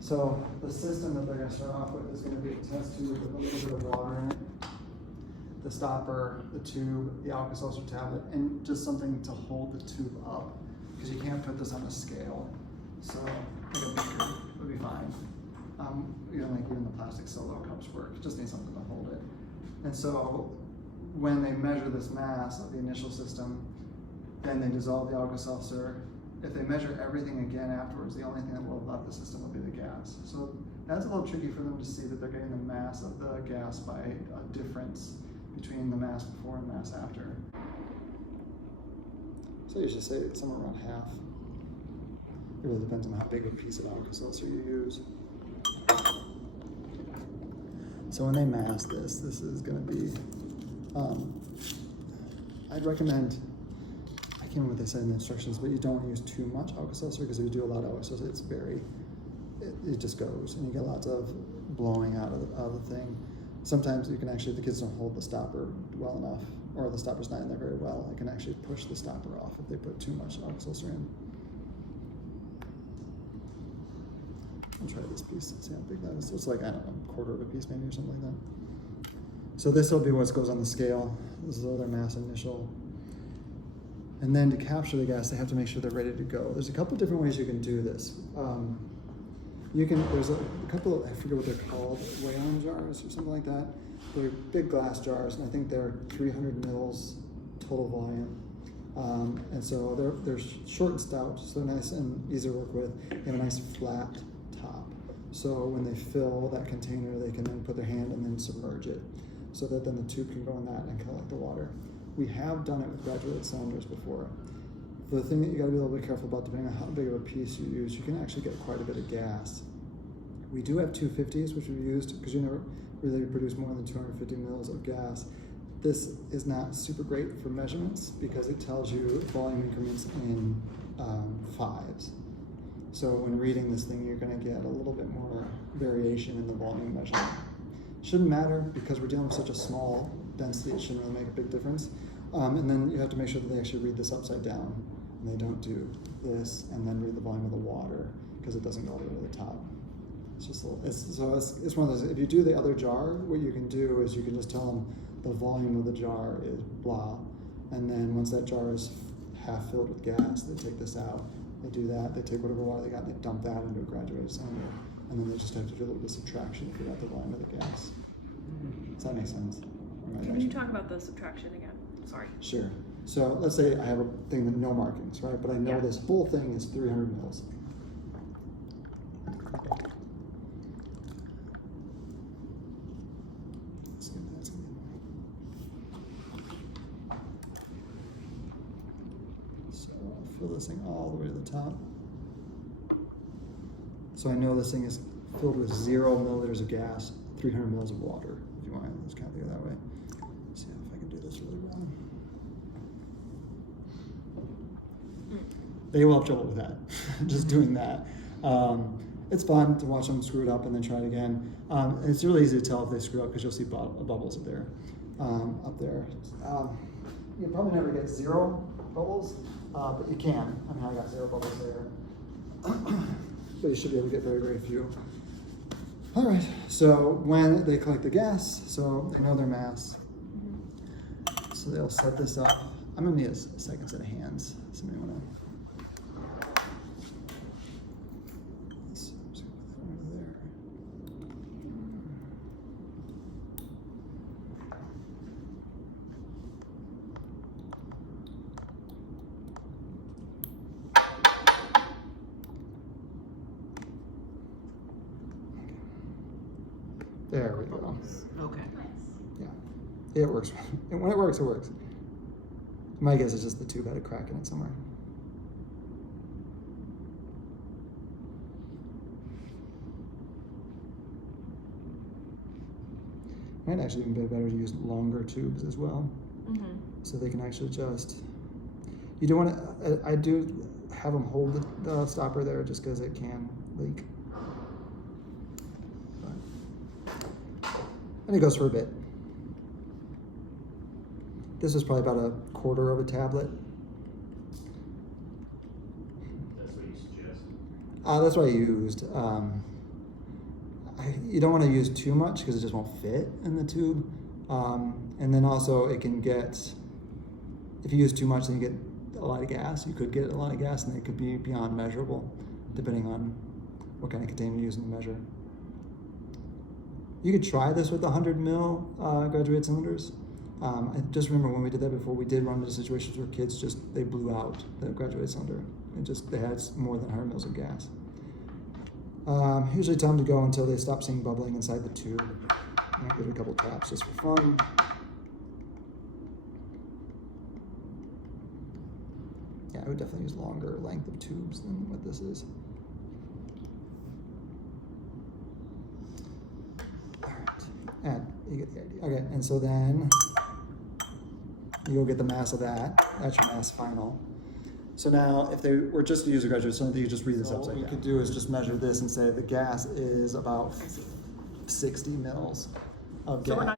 So the system that they're going to start off with is going to be a test tube with a little bit of water in it, the stopper, the tube, the Alka-Seltzer tablet, and just something to hold the tube up, because you can't put this on a scale. So it'll be fine. Like even the plastic solo cups work. It just needs something to hold it. And so when they measure this mass of the initial system, then they dissolve the Alka-Seltzer. If they measure everything again afterwards, the only thing that will have left the system will be the gas. So that's a little tricky for them to see that they're getting the mass of the gas by a difference between the mass before and mass after. So you should say somewhere around half. It really depends on how big a piece of Alka-Seltzer you use. So when they mass this is going to be, I'd recommend, I can't remember what they said in the instructions, but you don't want to use too much Alka-Seltzer, because if you do a lot of Alka-Seltzer, it just goes, and you get lots of blowing out of the thing. Sometimes you can actually, if the kids don't hold the stopper well enough, or the stopper's not in there very well, I can actually push the stopper off if they put too much Alka-Seltzer in. I'll try this piece, see how big that is. It's like, I don't know, a quarter of a piece maybe, or something like that. So this will be what goes on the scale. This is all their mass initial. And then to capture the gas, they have to make sure they're ready to go. There's a couple different ways you can do this. There's a couple of, I forget what they're called, Whalen jars or something like that. They're big glass jars, and I think they're 300 mils total volume. And so they're short and stout, so nice and easy to work with. They have a nice flat top. So when they fill that container, they can then put their hand and then submerge it, so that then the tube can go in that and collect the water. We have done it with graduated cylinders before. The thing that you gotta be a little bit careful about, depending on how big of a piece you use, you can actually get quite a bit of gas. We do have 250s, which we've used, because you never really produce more than 250 mils of gas. This is not super great for measurements, because it tells you volume increments in fives. So when reading this thing, you're gonna get a little bit more variation in the volume measurement. Shouldn't matter, because we're dealing with such a small density, it shouldn't really make a big difference. And then you have to make sure that they actually read this upside down, and they don't do this and then read the volume of the water, because it doesn't go all the way to the top. It's just a little, it's one of those, if you do the other jar, what you can do is you can just tell them the volume of the jar is blah, and then once that jar is half filled with gas, they take this out, they do that, they take whatever water they got, and they dump that into a graduated cylinder, and then they just have to do a little bit of subtraction to figure out the volume of the gas. Does that make sense? Can you talk about the subtraction again? Sorry. Sure. So let's say I have a thing with no markings, right? But I know this whole thing is 300 mils. So I'll fill this thing all the way to the top. So I know this thing is filled with 0 milliliters of gas, 300 mils of water, if you want to just kind of think of it that way. Let's see if I can do this really well. They will have trouble with that, just doing that. It's fun to watch them screw it up and then try it again. It's really easy to tell if they screw up, because you'll see bubbles up there. You'll probably never get 0 bubbles, but you can. I mean, I got 0 bubbles there. But you should be able to get very, very few. All right, so when they collect the gas, so they know their mass. So they'll set this up. I'm gonna need a second set of hands. Somebody wanna? So I'm just gonna put that over there. There we go. Okay. Yeah, it works. And when it works, it works. My guess is just the tube had a crack in it somewhere. Might actually even be better to use longer tubes as well, so they can actually just. You don't want to. I do have them hold the stopper there, just because it can leak. And it goes for a bit. This was probably about a quarter of a tablet. That's what you suggest? That's what I used. you don't want to use too much because it just won't fit in the tube. And then also it can get, if you use too much, then you get a lot of gas. You could get a lot of gas, and it could be beyond measurable, depending on what kind of container you're using to measure. You could try this with 100 mil graduated cylinders. I just remember when we did that before, we did run into situations where kids they blew out the graduated cylinder. They had more than 100 mils of gas. Usually tell them to go until they stop seeing bubbling inside the tube. And I'll give it a couple taps just for fun. Yeah, I would definitely use longer length of tubes than what this is. All right, and you get the idea. Okay, and so then you go get the mass of that. That's your mass final. So now, if they were just to use a graduate cylinder, you just read this upside down. What you could do is just measure this and say the gas is about 60 mils of gas.